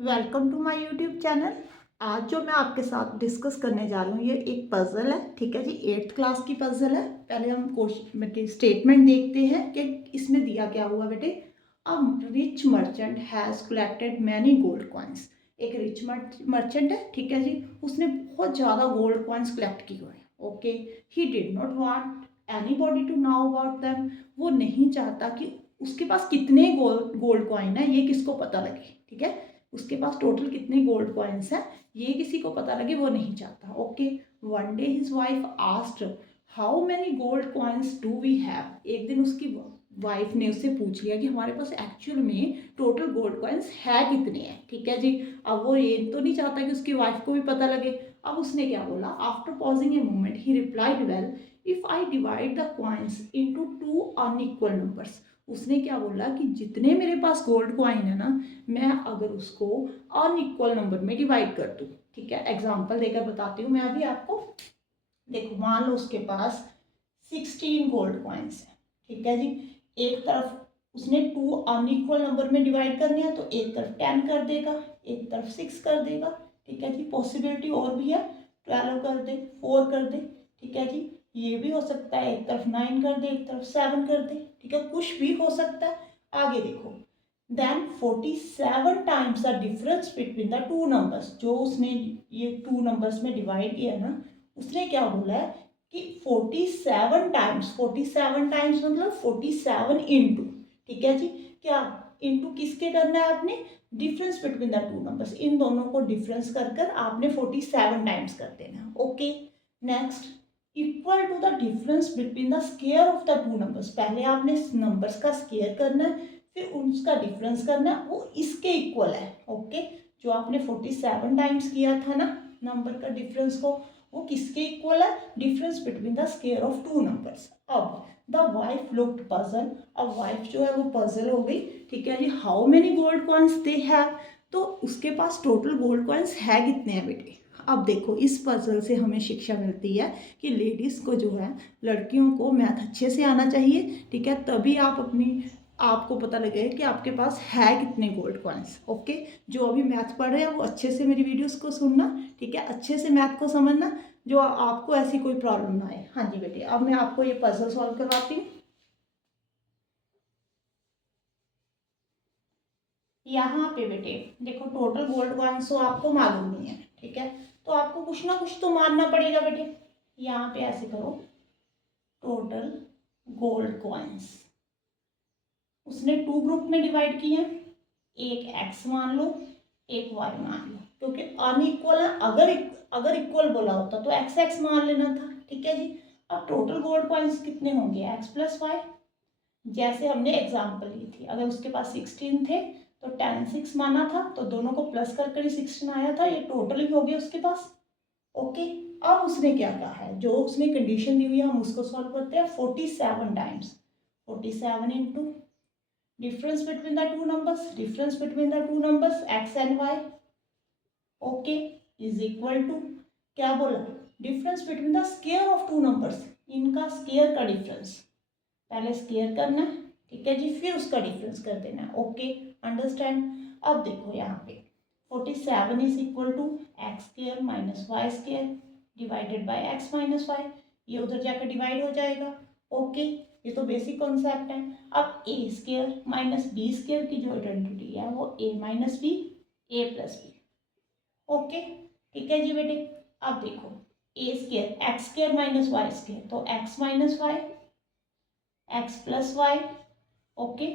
Welcome to my YouTube channel. आज जो मैं आपके साथ डिस्कस करने जा रही हूँ ये एक पजल है। ठीक है जी, 8th क्लास की पजल है। पहले हम क्वेश्चन बेटे स्टेटमेंट देखते हैं कि इसमें दिया क्या हुआ बेटे। A rich merchant has collected many gold coins. एक रिच मर्चेंट है, ठीक है जी, उसने बहुत ज़्यादा गोल्ड कॉइन्स कलेक्ट किए हुए हैं। Okay, he did not want anybody to know about them. वो नहीं चाहता कि उसके पास कितने गोल्ड कॉइन है ये किसको पता लगे। ठीक है, उसके पास टोटल कितने गोल्ड कॉइन्स हैं ये किसी को पता लगे, वो नहीं चाहता। Okay, one day his wife asked how many gold coins do we have. एक दिन उसकी वाइफ ने उससे पूछ लिया कि हमारे पास एक्चुअल में टोटल गोल्ड कॉइन्स है कितने हैं। ठीक है जी, अब वो ये तो नहीं चाहता कि उसकी वाइफ को भी पता लगे। अब उसने क्या बोला, after pausing a moment he replied well if I divide the coins into two unequal numbers. उसने क्या बोला कि जितने मेरे पास गोल्ड कॉइन है ना, मैं अगर उसको अनइक्वल नंबर में डिवाइड कर दूँ। ठीक है, एग्जांपल देकर बताती हूँ मैं अभी आपको। देखो, मान लो उसके पास 16 गोल्ड कॉइन्स है। ठीक है जी, एक तरफ उसने टू अनइक्वल नंबर में डिवाइड करने हैं तो एक तरफ 10 कर देगा, एक तरफ 6 कर देगा। ठीक है जी, पॉसिबिलिटी और भी है, 12 कर दे, 4 कर दे। ठीक है जी, ये भी हो सकता है एक तरफ 9 कर दे, एक तरफ 7 कर दे। ठीक है, कुछ भी हो सकता है। आगे देखो, then 47 times the difference between the two numbers. जो उसने ये टू नंबर्स में डिवाइड किया ना, उसने क्या बोला है कि 47 टाइम्स, 47 टाइम्स मतलब 47 इंटू। ठीक है जी, क्या इंटू किसके करना है आपने, difference between the two numbers, इन दोनों को डिफरेंस कर कर आपने 47 टाइम्स कर देना। Okay, next, equal to the difference between the square of the two numbers. पहले आपने नंबर्स का स्केयर करना है, फिर उसका डिफरेंस करना, वो इसके इक्वल है। ओके, जो आपने 47 टाइम्स किया था ना नंबर का डिफरेंस को, वो किसके इक्वल है, difference between the square of two numbers. अब द वाइफ लुक्ड पजल। अब वाइफ जो है वो पजल हो गई। ठीक है जी, how many gold coins they have. तो उसके पास टोटल गोल्ड कॉइन्स है कितने हैं बेटे। अब देखो, इस पजल से हमें शिक्षा मिलती है कि लेडीज़ को जो है, लड़कियों को मैथ अच्छे से आना चाहिए। ठीक है, तभी आप अपनी आपको पता लगे कि आपके पास है कितने गोल्ड कॉइन्स। ओके, जो अभी मैथ पढ़ रहे हैं वो अच्छे से मेरी वीडियोस को सुनना। ठीक है, अच्छे से मैथ को समझना, जो आपको ऐसी कोई प्रॉब्लम ना आए। हाँ जी बेटे, अब मैं आपको ये पजल सॉल्व करवाती हूँ। यहाँ पे बेटे देखो, टोटल गोल्ड कॉइन्स तो आपको मालूम नहीं है। ठीक है, तो आपको कुछ ना कुछ तो मानना पड़ेगा बेटे। यहाँ पे ऐसे करो, टोटल गोल्ड कॉइन्स उसने टू ग्रुप में डिवाइड किए हैं, एक एक्स मान लो, एक वाई मान लो, क्योंकि अनइक्वल है। अगर इक्वल बोला होता तो एक्स एक्स मान लेना था। ठीक है जी, अब टोटल गोल्ड कॉइन्स कितने होंगे, एक्स प्लस वाई। जैसे हमने एग्जाम्पल ली थी, अगर उसके पास 16 थे तो 10 6 माना था, तो दोनों को प्लस कर कर ही 16 आया था, ये टोटल ही हो गया उसके पास। ओके, अब उसने क्या कहा है, जो उसने कंडीशन दी हुई है हम उसको सॉल्व करते हैं। 47 times 47 into difference between the two numbers, difference between the two numbers x and y, okay, is equal to, क्या बोला, difference between the square of two numbers, इनका स्केयर का डिफरेंस पहले स्केयर करना है। ठीक है जी, फिर उसका डिफरेंस कर देना है। Okay, understand. अब देखो यहाँ पे 47 is equal to x square minus Y square divided by x minus y. ये उधर जाकर डिवाइड हो जाएगा। ओके, ये तो बेसिक कॉन्सेप्ट है। अब A square minus B square की जो आइडेंटिटी है वो A minus B, A plus B. Okay, ठीक है जी बेटे। अब देखो, A square X square minus Y square, तो X minus Y, X plus Y. Okay,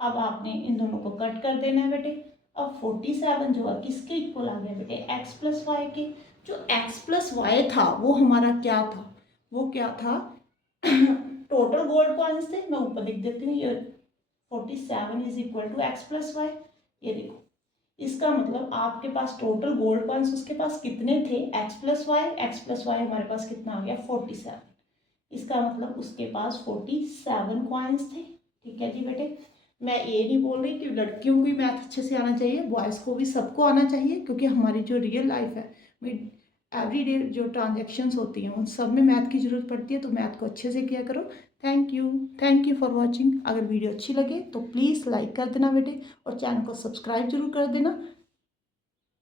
अब आपने इन दोनों को कट कर देना है बेटे। अब 47 जो है किसके इक्वल आ गया बेटे, एक्स प्लस वाई के। जो एक्स प्लस वाई था वो हमारा क्या था, वो क्या था टोटल गोल्ड कॉइन्स थे। मैं ऊपर लिख देती हूँ, ये 47 is equal to x plus y. ये देखो, इसका मतलब आपके पास टोटल गोल्ड कॉइन्स उसके पास कितने थे, एक्स प्लस वाई हमारे पास कितना आ गया, 47। इसका मतलब उसके पास 47 कॉइन्स थे। ठीक है जी बेटे, मैं ये नहीं बोल रही कि लड़कियों को भी मैथ अच्छे से आना चाहिए, बॉयज़ को भी, सबको आना चाहिए, क्योंकि हमारी जो रियल लाइफ है एवरीडे जो ट्रांजैक्शंस होती हैं उन सब में मैथ की ज़रूरत पड़ती है, तो मैथ को अच्छे से किया करो। Thank you for watching. अगर वीडियो अच्छी लगे तो प्लीज़ लाइक कर देना बेटे, और चैनल को सब्सक्राइब जरूर कर देना।